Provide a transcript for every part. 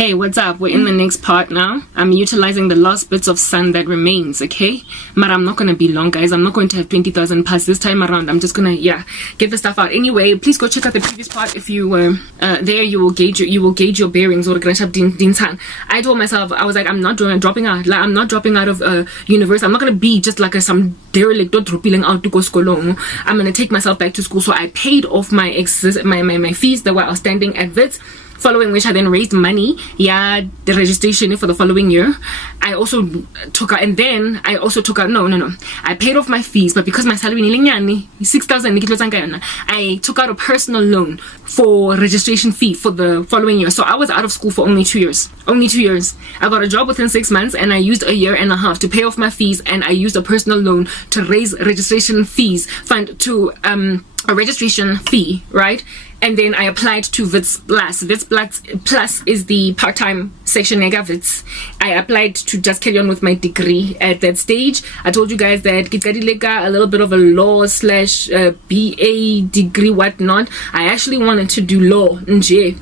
Hey, what's up? We're in the next part now. I'm utilizing the last bits of sun that remains, okay? But I'm not gonna be long, guys. I'm not going to have 20,000 pass this time around. I'm just gonna, get the stuff out. Anyway, please go check out the previous part. If you were there, you will gauge your bearings. Or I told myself, I was like, I'm not dropping out. Like, I'm not dropping out of university. I'm not gonna be just like some derelict dropping out to go school. I'm gonna take myself back to school. So I paid off my fees that were outstanding at Wits. Following which I then raised money, the registration for the following year. I also took out, I paid off my fees, but because my salary is 6,000, I took out a personal loan for registration fee for the following year. So I was out of school for only 2 years. Only 2 years. I got a job within 6 months, and I used a year and a half to pay off my fees, and I used a personal loan to raise registration fees fund to a registration fee, right? And then I applied to Wits Plus. Wits Plus is the part-time section of Wits. I applied to just carry on with my degree at that stage. I told you guys that a little bit of a law / BA degree, whatnot. I actually wanted to do law,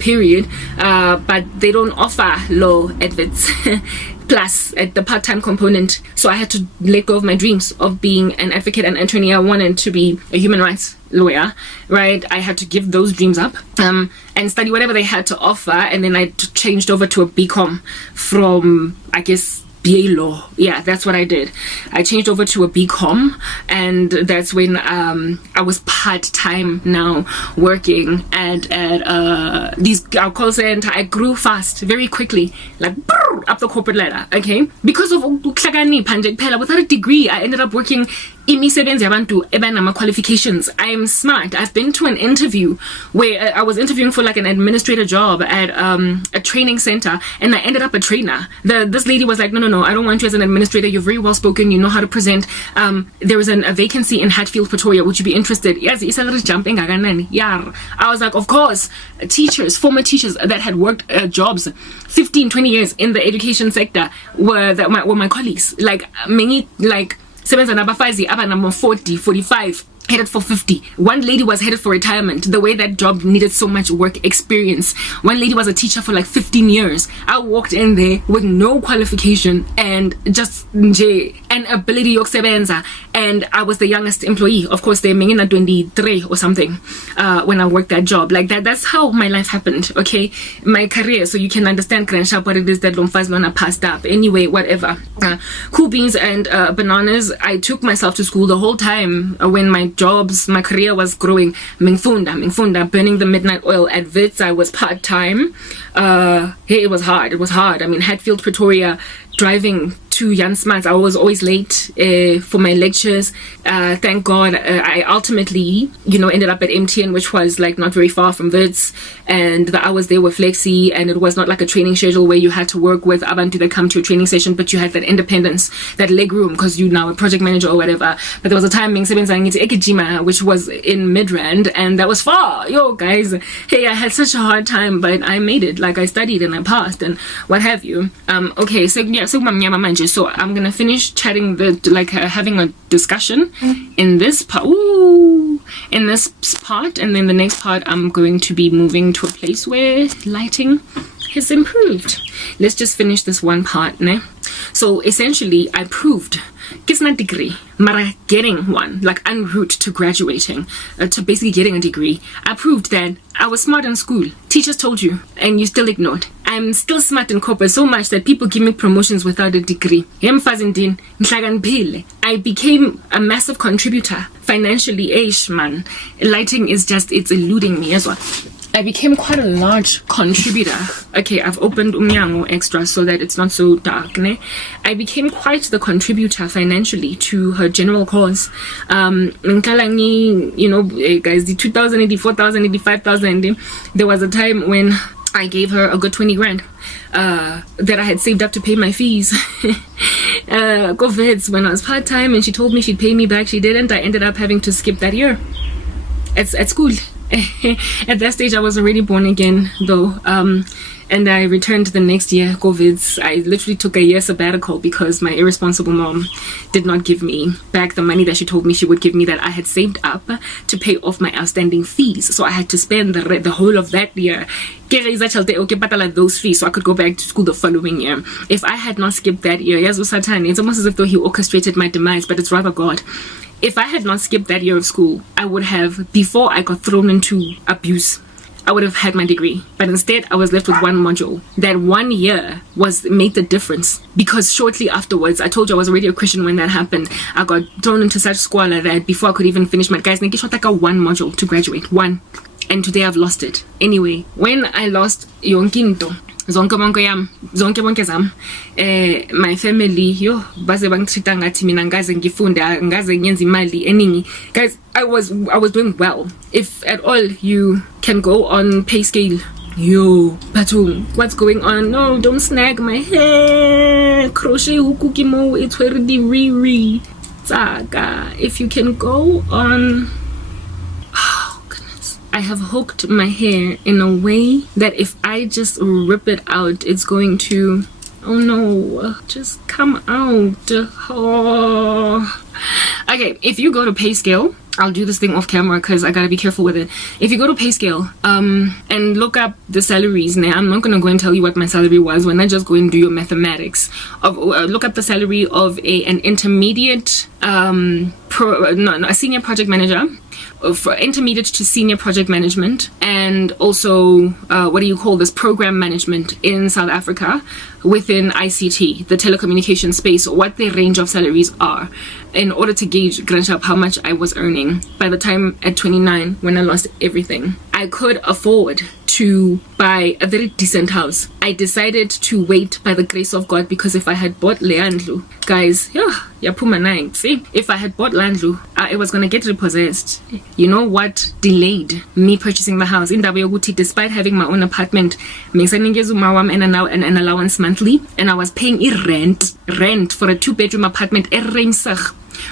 period. But they don't offer law at Wits. Plus at the part-time component, so I had to let go of my dreams of being an advocate and attorney. I wanted to be a human rights lawyer, right? I had to give those dreams up and study whatever they had to offer, and then I changed over to a BCom from, I guess, BA law. Yeah, that's what I did. I changed over to a BCom, and that's when I was part-time now working at our call center. I grew fast, very quickly, like up the corporate ladder, okay? Because of without a degree, I ended up working qualifications. I am smart. I've been to an interview where I was interviewing for like an administrator job at a training center, and I ended up a trainer. This lady was like, no, I don't want you as an administrator. You're very well spoken. You know how to present. There was a vacancy in Hatfield, Pretoria. Would you be interested? Yes, jumping. I was like, of course. Former teachers that had worked jobs 15, 20 years in the education sector were my colleagues. Like many, like 40, 45, headed for 50. One lady was headed for retirement. The way that job needed so much work experience. One lady was a teacher for like 15 years. I walked in there with no qualification and just an ability yokusebenza, and I was the youngest employee. Of course, they're mingina 23 or something when I worked that job. Like that's how my life happened, okay? My career, so you can understand what it is that Lomfaz Lona passed up. Anyway, whatever. Cool beans and bananas. I took myself to school the whole time when my career was growing. Mingfunda, burning the midnight oil at Wits. I was part-time. It was hard. I mean, Hatfield, Pretoria, driving to Jan Smuts. I was always late for my lectures. Thank God I ultimately, ended up at MTN, which was like not very far from Wits, and the hours there were flexi, and it was not like a training schedule where you had to work with abantu that come to your training session, but you had that independence, that leg room, because you're now a project manager or whatever. But there was a time being Ekijima, which was in Midrand, and that was far. Yo, guys, hey, I had such a hard time, but I made it. Like, I studied and I passed and what have you. Okay, so I'm gonna finish chatting having a discussion in this part. And then the next part I'm going to be moving to a place where lighting has improved. Let's just finish this one part, ne? So essentially I proved Kisna degree, mara getting one, like en route to graduating, to basically getting a degree. I proved that I was smart in school. Teachers told you, and you still ignored. I'm still smart in corporate so much that people give me promotions without a degree. I became a massive contributor financially. Man, lighting is it's eluding me as well. I became quite a large contributor. Okay, I've opened Umyango extra so that it's not so dark. Ne? I became quite the contributor financially to her general cause. Guys, the 2,000, 4,000, 85,000. There was a time when I gave her a good 20 grand that I had saved up to pay my fees. Go Vids when I was part-time, and she told me she'd pay me back. She didn't. I ended up having to skip that year at school. At that stage I was already born again though. and I returned the next year, COVID. I literally took a year sabbatical because my irresponsible mom did not give me back the money that she told me she would give me that I had saved up to pay off my outstanding fees. So I had to spend the whole of that year those fees so I could go back to school the following year. If I had not skipped that year, it's almost as if though he orchestrated my demise, but it's rather God. If I had not skipped that year of school, I would have, before I got thrown into abuse, I would have had my degree. But instead, I was left with one module. That 1 year made the difference, because shortly afterwards, I told you I was already a Christian when that happened. I got thrown into such squalor that before I could even finish my guys, one module to graduate. One. And today I've lost it. Anyway, when I lost yonkinto, zonke bonke zam, my family, baze bangitreata ngathi mina ngaze ngifunda, ngaze ngenza imali eningi. Guys, I was doing well. If at all you can go on pay scale, Batung, what's going on? No, don't snag my hair. Crochet hukuki mo, it's already riri. Saga, if you can go on. I have hooked my hair in a way that if I just rip it out, it's going to, oh no, just come out. Oh. Okay, if you go to pay scale, I'll do this thing off camera because I gotta be careful with it. If you go to pay scale and look up the salaries, now I'm not gonna go and tell you what my salary was. When I just go and do your mathematics of look up the salary of an intermediate a senior project manager, for intermediate to senior project management, and also what do you call this, program management in South Africa within ICT, the telecommunication space, what their range of salaries are, in order to gauge how much I was earning by the time at 29 when I lost everything. I could afford to buy a very decent house. I decided to wait by the grace of God, because if I had bought Leandlu, guys, see, if I had bought Landlu, it was gonna get repossessed. You know what delayed me purchasing the house? In Dabayoguti, despite having my own apartment, an allowance monthly, and I was paying rent for a 2-bedroom apartment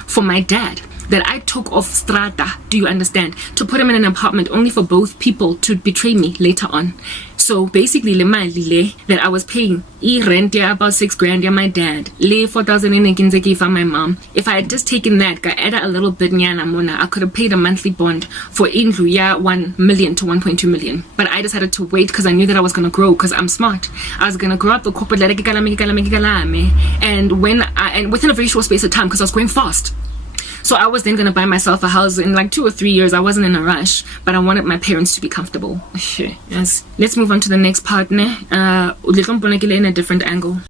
for my dad that I took off strata, do you understand, to put him in an apartment only for both people to betray me later on. So basically le mali that I was paying rent about 6 grand my dad, 4,000 for my mom. If I had just taken that, add a little bit I could have paid a monthly bond for indlu 1 million to 1.2 million. But I decided to wait because I knew that I was gonna grow, because I'm smart. I was gonna grow up the corporate and within a very short space of time, because I was going fast. So I was then going to buy myself a house in like 2 or 3 years. I wasn't in a rush, but I wanted my parents to be comfortable. Yes. Let's move on to the next part. In a different angle.